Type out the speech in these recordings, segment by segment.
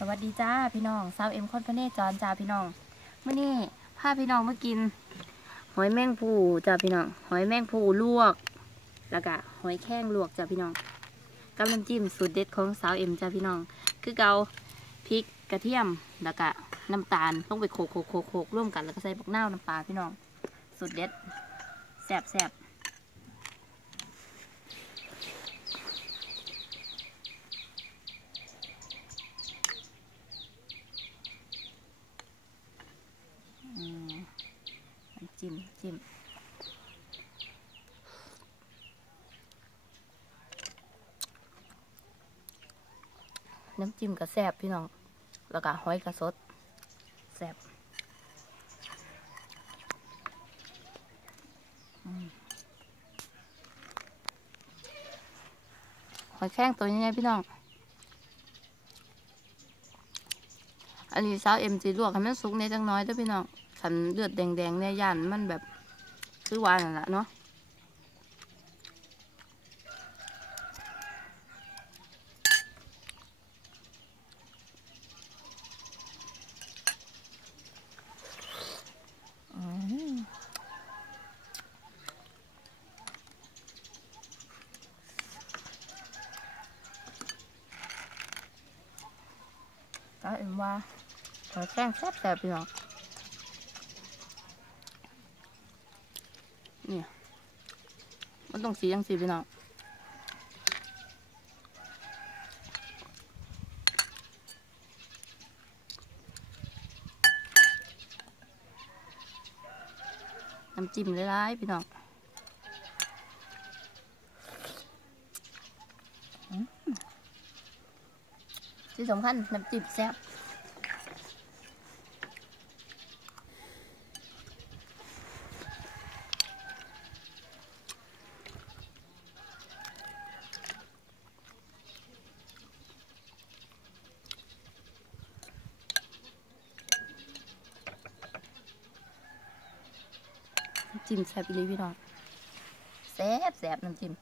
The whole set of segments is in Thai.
สวัสดีจ้าพี่น้องสาวเอ็มคอนพเนจรจ้าพี่น้องเมื่อนี้พาพี่น้องมากิน หอยแมงภูจ้าพี่น้อง หอยแมงภูลวก แล้วก็หอยแข้งลวกจ้าพี่น้องกับน้ำจิ้มสูตรเด็ดของสาวเอ็มจ้าพี่น้อง คือเกาพริกกระเทียมแล้วก็น้ำตาลต้องไปโขกโขกโขกร่วมกันแล้วก็ใส่บักนาวน้ำปลาพี่น้องสูตรเด็ดแซ่บแซ่บอืมน้ำ จิ้มจิ้มน้ำจิ้มก็แซ่บพี่น้อง แล้วก็หอยกระสดแซ่บหอยแข้งตัวยังไงพี่น้อง อันนี้สาวเอ็มจีลวกให้มันสุกในจังน้อยเด้วยพี่น้องขันเลือดแดงๆเนี่ยย่านมันแบบคือหวานนั่นแหละเนาะอืมก็เอ็มว่า หอยแข้งแซ่บแซ่บพี่น้องนี่มันต้องสียังสีพี่น้องน้ำจิ้มหลายๆพี่น้องที่สำคัญน้ำจิ้มแซ่บ จิ้มแซ่บอีหลีพี่น้องแซ่บแซ่บน้ำจิ้ม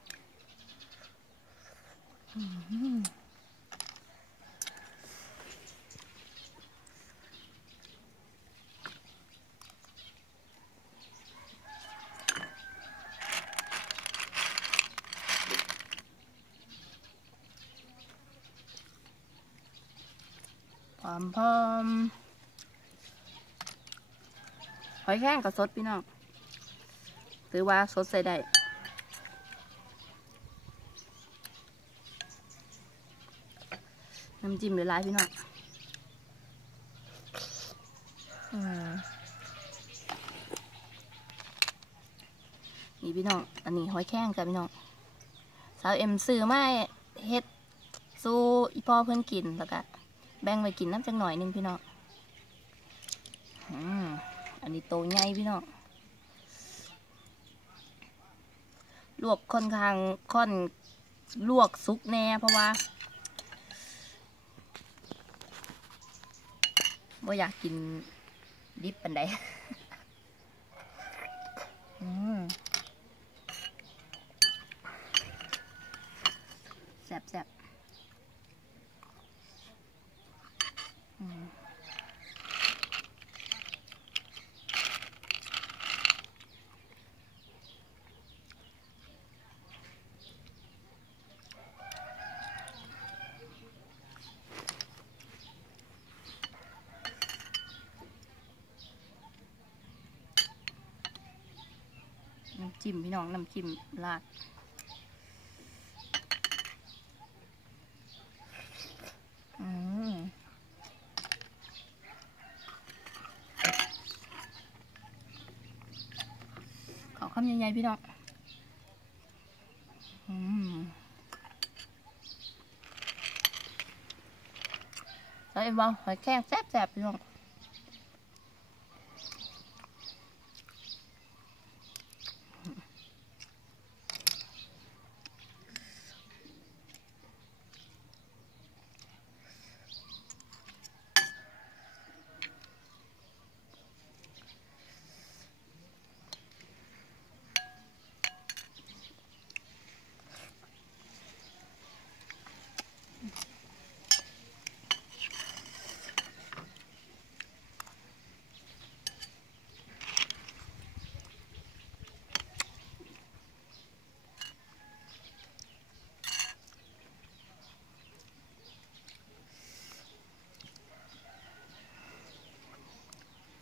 หอพอมพอมหอยแข้งกับสดพี่น้อง ถือว่าสดใส่ได้น้ำจิ้มหลายพี่น้องอืมนี่พี่น้อง อันนี้หอยแข้งจ้ะพี่น้อง สาวเอ็มซื้อมาเฮ็ดสู้อีพ่อเพื่อนกินแล้วก็แบ่งไว้กินน้ำจังหน่อยนึงพี่น้องอืมอันนี้โตใหญ่พี่น้อง ลวกค่อนข้างค่อนลวกซุกแน่เพราะว่าบ่อยากกินดิบปันใดอืมแซ่บแซ่บ น้ำจิ้มพี่น้องน้ำจิ้มราดอขอคำใหญ่ๆพี่น้องอืมแล้วเอ็มว่าหอยแครงแซ่บๆพี่น้อง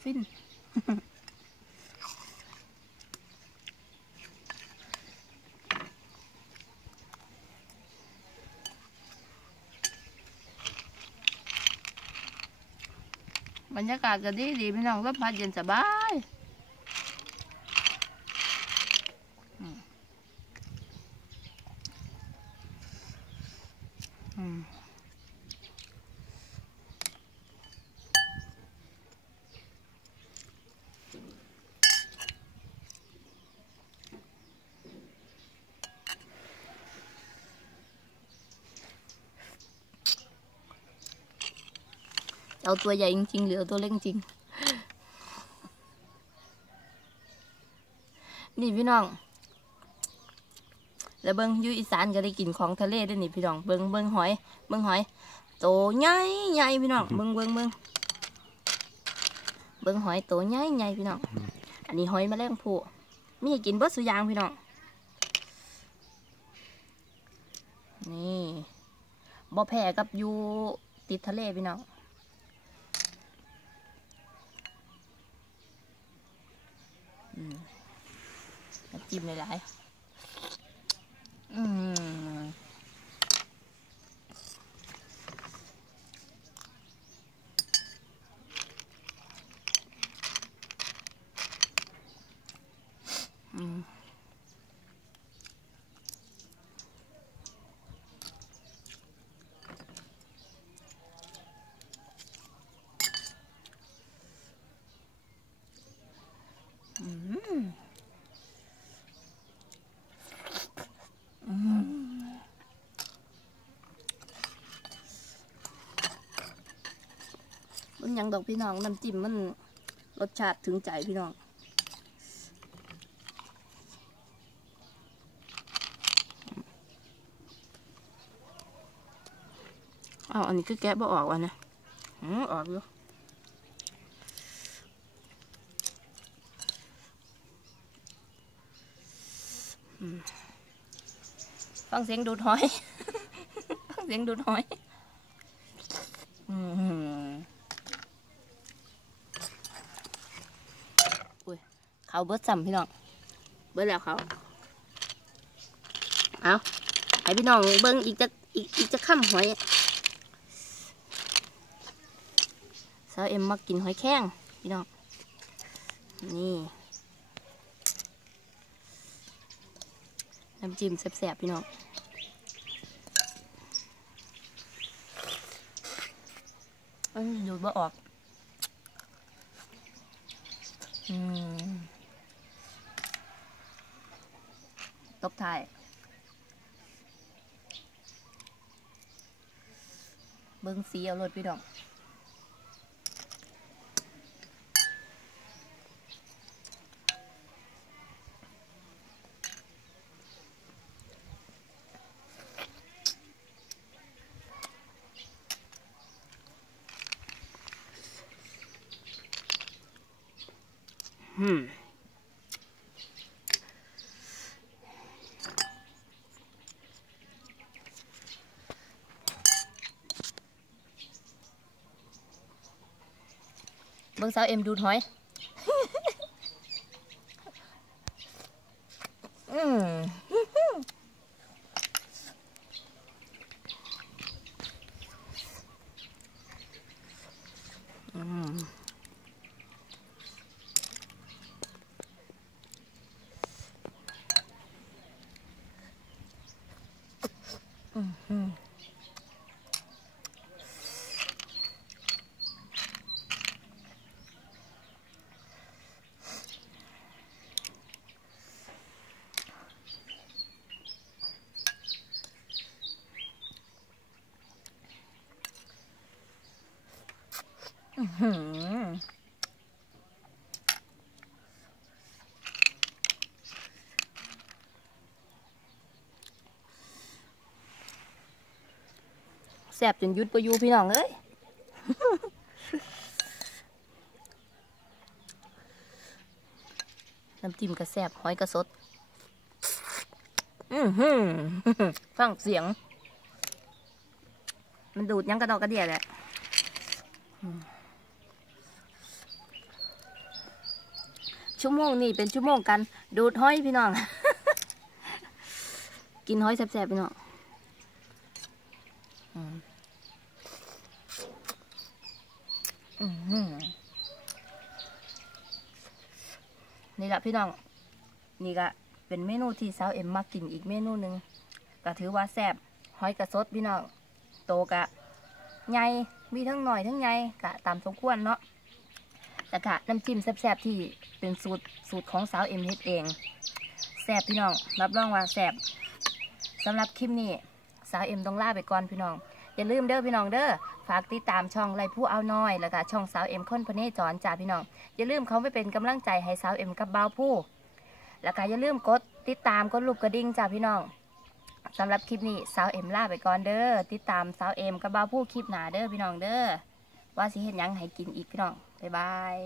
ฟินบรรยากาศก็ดีดีพี่น้องลมพัดเย็นสบาย เอาตัวใหญ่จริงๆหรือเอาตัวเล็กจริง นี่พี่น้อง แล้วเบิ้งอยู่อีสานก็ได้กินของทะเลด้วยนี่พี่น้อง เบิ้งเบิ้งหอย เบิ้งหอย โตใหญ่ใหญ่พี่น้อง เบิ้งเบิ้งเบิ้งเบิ้งหอยโตใหญ่ใหญ่พี่น้อง อันนี้หอยแมลงภู่มีให้กินเบิดสุอยางพี่น้อง นี่บ่แพ้กับอยู่ติดทะเลพี่น้อง อืมน้ำ จิ้มหลายๆอืม ยังดอกพี่น้องน้ำจิ้มมันรสชาติถึงใจพี่น้องอ้าวอันนี้คือแกะบ่ออกวะนะอืมออกอยู่อืมฟังเสียงดูดหอย ฟังเสียงดูดหอย อืมอุ้ย เขาเบิดซ้ำพี่น้อง เบิดแล้วเขาเอาให้พี่น้องเบิ้งอีกจะอีกอีกจะข้ามหอยสาวเอ็มมากินหอยแข้งพี่น้อง นี่น้ำจิ้มแซ่บๆพี่น้องเอ้ยดูดบ่ออก อืม ตบท้ายเบิ้งสีเอารถพี่ดอก อืม เบิ่งสาวเอ็มดูดหอย อืมอืม อื้อหือ แซ่บจนหยุดไปอยู่พี่น้องเอ้ยน้ำจิ้มกระแซบหอยกระสด อือหือฟังเสียง มันดูดยังกระดอกกระเดียแหละอืม ชั่วโมงนี่เป็นชั่วโมงกัน ดูดห้อยพี่น้อง กินห้อยแซ่บๆพี่น้องอืมนี่แหละพี่น้อง นี่ก็เป็นเมนูที่สาวเอ็มมากินอีกเมนูหนึ่งก็ถือว่าแซ่บหอยกระสดพี่น้อง โตกะใหญ่มีทั้งหน่อยทั้งใหญ่กะตามสมควรเนาะ แต่กะน้ำจิ้มแซ่บๆที่เป็นสูตรสูตรของสาวเอ็มเฮ็ดเองแซ่บพี่น้องรับรองว่าแซ่บสำหรับคลิปนี้สาวเอ็มต้องลาไปก่อนพี่น้องอย่าลืมเด้อพี่น้องเด้อฝากติดตามช่องไรผู้เอาน้อย แล้วก็ช่องสาวเอ็มค้นพเนจรจ้าพี่น้องอย่าลืมเขาไปเป็นกำลังใจให้สาวเอ็มกับบ่าวผู้แล้วก็อย่าลืมกดติดตามกดลูกกระดิ่งจ้าพี่น้องสำหรับคลิปนี้สาวเอ็มลาไปก่อนเด้อติดตามสาวเอ็มกับบ่าวผู้คลิปหนาเด้อพี่น้องเด้อว่าสิเห็นยังให้กินอีกพี่น้อง บ๊ายบาย